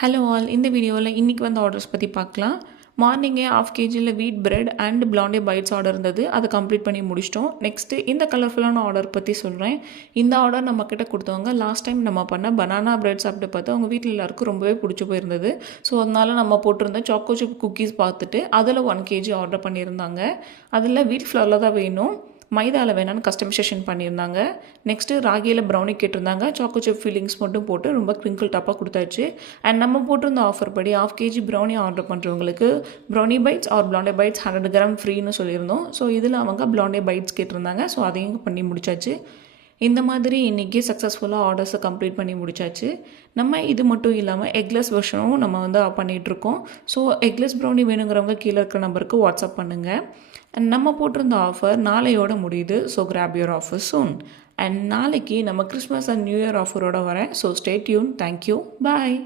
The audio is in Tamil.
ஹலோ ஆல், இந்த வீடியோவில் இன்றைக்கி வந்து ஆர்டர்ஸ் பற்றி பார்க்கலாம். மார்னிங்கே 1/2 kgயில் wheat bread and blondie bites order இருந்தது. அதை கம்ப்ளீட் பண்ணி முடிச்சிட்டோம். நெக்ஸ்ட்டு இந்த கலர்ஃபுல்லான ஆர்டர் பற்றி சொல்கிறேன். இந்த ஆர்டர் நம்மக்கிட்ட கொடுத்தவங்க லாஸ்ட் டைம் நம்ம பண்ண பனானா பிரெட் சாப்பிட்டு பார்த்து அவங்க வீட்டில் எல்லாருக்கும் ரொம்பவே பிடிச்சி போயிருந்தது. ஸோ அதனால் நம்ம போட்டிருந்த சாக்கோ சிப் குக்கீஸ் பார்த்துட்டு அதில் 1 kg ஆர்டர் பண்ணியிருந்தாங்க. அதில் வீட் ஃப்ளவரில் தான் வேணும், மைதாவில் வேணான்னு கஸ்டமைசேஷன் பண்ணியிருந்தாங்க. நெக்ஸ்ட்டு ராகியில் ப்ரௌனி கேட்டிருந்தாங்க. சாக்கோ சிப் ஃபீலிங்ஸ் மட்டும் போட்டு ரொம்ப க்ரிங்கிள் டாப்பாக கொடுத்தாச்சு. அண்ட் நம்ம போட்டிருந்த ஆஃபர் படி 1/2 kg ப்ரௌனி ஆர்டர் பண்ணுறவங்களுக்கு brownie bites or blondie bites 100 gram ஃப்ரீன்னு சொல்லியிருந்தோம். ஸோ இதில் அவங்க பிளாண்டே பைட்ஸ் கேட்டிருந்தாங்க. ஸோ அதையும் பண்ணி முடிச்சாச்சு. இந்த மாதிரி இன்றைக்கி சக்ஸஸ்ஃபுல்லாக ஆர்டர்ஸை கம்ப்ளீட் பண்ணி முடிச்சாச்சு. நம்ம இது மட்டும் இல்லாமல் எக்லெஸ் வெர்ஷனும் நம்ம வந்து பண்ணிகிட்ருக்கோம். ஸோ எக்லெஸ் ப்ரௌனி வேணுங்கிறவங்க கீழே இருக்கிற நம்பருக்கு வாட்ஸ்அப் பண்ணுங்கள். அண்ட் நம்ம போட்டிருந்த ஆஃபர் நாளையோட முடியுது. So grab your offer soon. And நாளைக்கு நம்ம கிறிஸ்மஸ் அண்ட் நியூ இயர் ஆஃபரோடு வரேன். So stay tuned. தேங்க்யூ. பாய்.